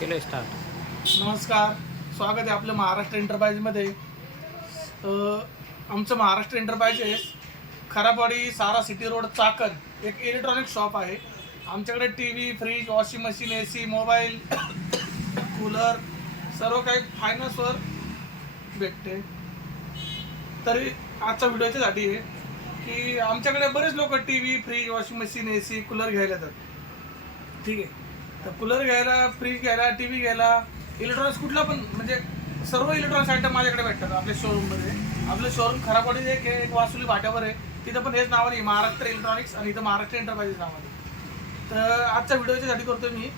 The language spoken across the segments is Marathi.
केलं स्टार्ट नमस्कार स्वागत आहे आपलं महाराष्ट्र एंटरप्राइजमध्ये अं, आमचं Maharashtra enterprises Kharabwadi Sara City Road Chakan. एक इलेक्ट्रॉनिक शॉप आहे. आमच्याकडे T V fridge washing machine A C mobile cooler सर्व काही फायनान्सवर भेटते. तरी आजचा व्हिडिओ याच्यासाठी आहे की आमच्याकडे बरेच लोक T V fridge washing machine A C cooler घ्यायला येतात. ठीक आहे. तर कूलर घ्यायला फ्रीज घ्यायला टी व्ही घ्यायला इलेक्ट्रॉनिक्स कुठला पण म्हणजे सर्व इलेक्ट्रॉनिक्स आयटम माझ्याकडे भेटतात आपल्या शोरूममध्ये आपलं शोरूम खराबवाडीत एक आहे एक वासुली फाट्यावर आहे. तिथं पण हेच नावाने नाही महाराष्ट्र इलेक्ट्रॉनिक्स आणि इथं महाराष्ट्र एंटरप्राइजेस नावाने तर आजच्या व्हिडिओच्यासाठी करतो मी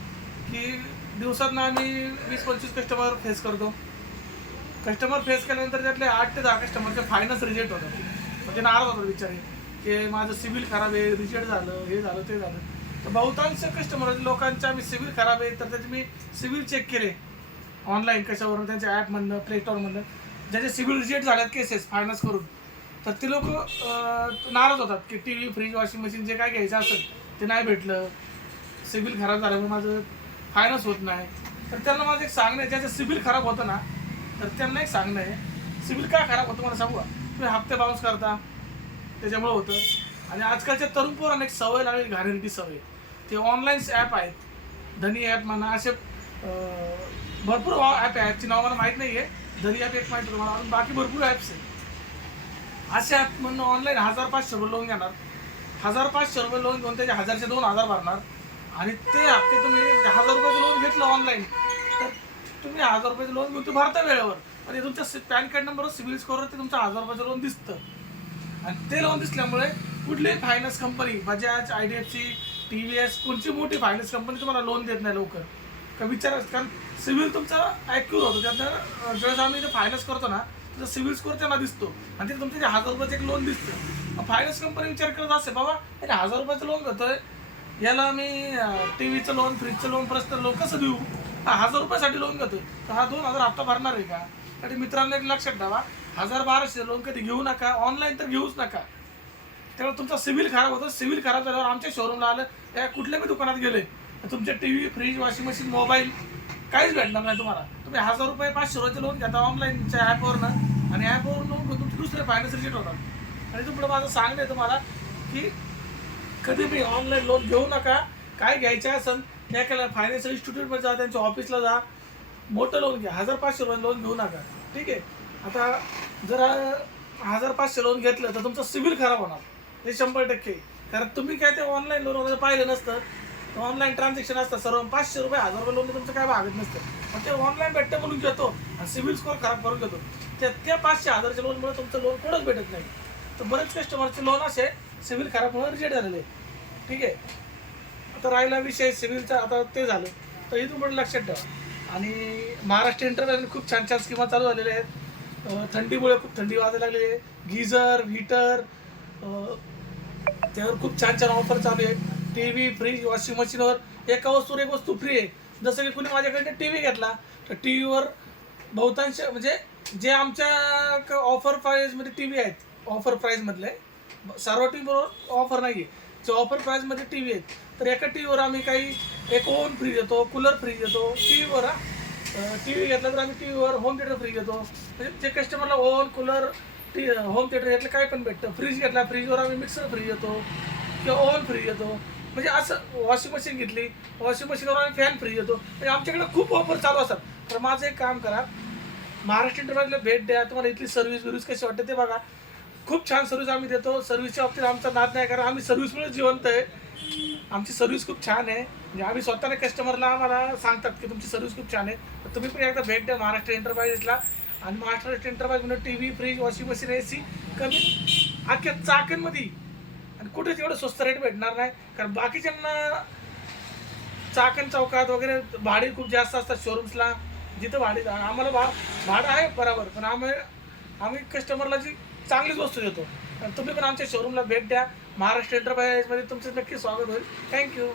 की दिवसात ना आम्ही वीस पंचवीस कस्टमर फेस करतो. कस्टमर फेस केल्यानंतर त्यातले आठ ते दहा कस्टमरचे फायनान्स रिजेक्ट होतात. म्हणजे नाराज होतात बिचारे की माझं सिबिल खराब आहे रिजेक्ट झालं हे झालं ते झालं. तर बहुतांश कस्टमर लोकांच्या मी सिबिल खराब आहे तर त्याचे मी सिबिल चेक केले. ऑनलाईन कशावरून त्यांच्या ॲपमधनं प्लेस्टोअरमधनं ज्याचे सिबिल रिजेक्ट झाल्यात केसेस फायनान्स करून. तर ते लोक नाराज होतात की T V fridge washing machine जे काय घ्यायचं असेल ते नाही भेटलं. सिबिल खराब झाल्यामुळे माझं फायनान्स होत नाही. तर त्यांना माझं एक सांगणं आहे ज्याचं सिबिल खराब होतं ना तर त्यांना एक सांगणं आहे सिबिल का खराब होतं मला सांगू तुम्ही हप्ते बाउन्स करता त्याच्यामुळं होतं. आणि आजकालच्या तरुण पोरांना एक सवय लागली घाणेरडी सवय. ते ऑनलाईन ॲप आहेत. धनी ॲप म्हणा असे भरपूर ॲप आहे ॲपची नाव मला माहीत नाही आहे धनी ॲप एक माहिती होतं मला अजून बाकी भरपूर ॲप्स आहेत. असे ॲप म्हणून ऑनलाईन हजार पाचशे रुपये लोन घेणार. हजार पाचशे रुपये लोन घेऊन त्याचे हजारचे दोन हजार भरणार. आणि ते हप्ते तुम्ही हजार रुपयाचं लोन घेतलं ऑनलाईन तर तुम्ही हजार रुपयाचं लोन घेऊन ते भरता वेळेवर. आणि तुमच्या पॅन कार्ड नंबरवर सिबिल स्कोरवर ते तुमचं हजार रुपयाचं लोन दिसतं. आणि ते लोन दिसल्यामुळे कुठलीही finance company Bajaj I D F C T V S कोणची मोठी फायनान्स कंपनी तुम्हाला लोन देत नाही लवकर. का विचार कारण सिव्हिल तुमचा ॲक्युर होतो. त्यातनं अं, ज्यावेळेस आम्ही ते फायनान्स करतो ना तुझा सिबिल स्कोर त्यांना दिसतो. आणि ते तुमच्या जे हजार रुपयाचं एक लोन दिसतं. फायनान्स कंपनी विचार करत असते बाबा अरे हजार रुपयाचं लोन घेतोय याला मी टी व्हीचं लोन फ्रीजचं लोन प्रस्त लोन कसं देऊ? हा हजार रुपयासाठी लोन घेतोय. तर हा दोन हजार हप्ता भरणार आहे का? आणि मित्रांनो एक लक्षात ठेवा. हजार बाराशे लोन कधी घेऊ नका. ऑनलाईन तर घेऊच नका. त्यामुळे तुमचा सिव्हिल खराब होतो सिव्हिल खराब झाल्यावर आमच्या शोरूमला आलं त्या कुठल्या बी दुकानात गेले. तुमच्या तुमचे T V fridge washing machine mobile काहीच भेटणार नाही तुम्हाला. तुम्ही हजार रुपये पाचशे रुपयाचे लोन घेता ऑनलाईनच्या ॲपवरनं आणि ॲपवर लोन घेऊन तुमचे दुसरे फायनान्स रिजेक्ट होतात. आणि तुम्हाला माझं सांगणं आहे तुम्हाला की कधी मी ऑनलाईन लोन घेऊ नका. काय घ्यायचं असेल त्या केलं फायनान्शियल इन्स्टिट्यूटमध्ये जा त्यांच्या ऑफिसला जा. मोठं लोन घ्या. हजार पाचशे रुपये लोन घेऊ नका. ठीक आहे? आता जर हजार पाचशे लोन घेतलं तर तुमचं सिव्हिल खराब होणार. हे शंभर टक्के. कारण तुम्ही काय ते ऑनलाईन लोन वगैरे पाहिलं नसतं ऑनलाईन ट्रान्झॅक्शन असतं सर्व पाचशे रुपये हजार रुपये लोन तुमचं काय भागत नसतं. मग ते ऑनलाईन भेटतं म्हणून घेतो आणि सिबिल स्कोअर खराब करून घेतो. त्या त्या पाचशे हजारच्या लोनमुळे तुमचं लोन कोणच भेटत नाही. तर बरेच कस्टमरचे लोन असे सिबिल खराब रिजेक्ट झालेले. ठीक आहे? आता राहिला विषय सिव्हिलचा आता ते झालं. तर हे तुम्ही लक्षात ठेवा. आणि महाराष्ट्र इंटरनॅशनल खूप छान छान स्कीमा चालू झालेल्या आहेत. थंडीमुळे खूप थंडी वाजायला लागलेली आहे. गिझर हीटर त्यावर खूप छान छान ऑफर चालू आहे. टी व्ही फ्रीज वॉशिंग मशीनवर एका वस्तूवर एक वस्तू फ्री आहे. जसं की कुणी माझ्याकडे टी व्ही घेतला तर टी व्हीवर बहुतांश म्हणजे जे आमच्या ऑफर प्राईजमध्ये टी व्ही आहेत ऑफर प्राईजमधले सर्व टी व्हीवर ऑफर नाही आहे जे ऑफर प्राईजमध्ये टी व्ही आहेत तर एका टी व्हीवर आम्ही काही एक ओव्हन फ्रीज देतो कूलर फ्रीज देतो. टी व्हीवर टी व्ही घेतला तर आम्ही टी व्हीवर होम थिएटर फ्री देतो. म्हणजे जे कस्टमरला oven cooler T home theatre घेतलं काय पण भेटतं. फ्रीज घेतला फ्रीजवर आम्ही मिक्सर फ्री येतो. किंवा ओव्हन फ्री येतो. म्हणजे असं वॉशिंग मशीन घेतली वॉशिंग मशीनवर आम्ही फॅन फ्री येतो. म्हणजे आमच्याकडे खूप ऑफर चालू असतात. तर माझं एक काम करा. महाराष्ट्र इंटरव्ह्यूला भेट द्या. तुम्हाला इथली सर्व्हिस बिर्विस कशी वाटते ते बघा. खूप छान सर्व्हिस आम्ही देतो. सर्व्हिसच्या बाबतीत आमचा नाद नाही कारण आम्ही सर्व्हिसमुळे जिवंत आहे. आमची सर्व्हिस खूप छान आहे. म्हणजे आम्ही स्वतःने कस्टमरला आम्हाला सांगतात की तुमची सर्व्हिस खूप छान आहे. तर तुम्ही पण एकदा भेट द्या महाराष्ट्र एंटरप्राइजेसला आणि महाराष्ट्र म्हणून T V fridge washing machine A C कमी अख्ख्या चाकणमध्ये. आणि कुठेच एवढं स्वस्त रेट भेटणार नाही. कारण बाकीच्यांना चाकण चौकात वगैरे भाडे खूप जास्त असतात शोरूम्सला जिथं भाडे आम्हाला भा भाडं आहे बरोबर पण आम्ही आम्ही कस्टमरला जी चांगलीच वस्तू देतो. आणि तुम्ही पण आमच्या शोरूमला भेट द्या. महाराष्ट्र एंटरप्राईजमध्ये तुमचं नक्की स्वागत होईल. थँक्यू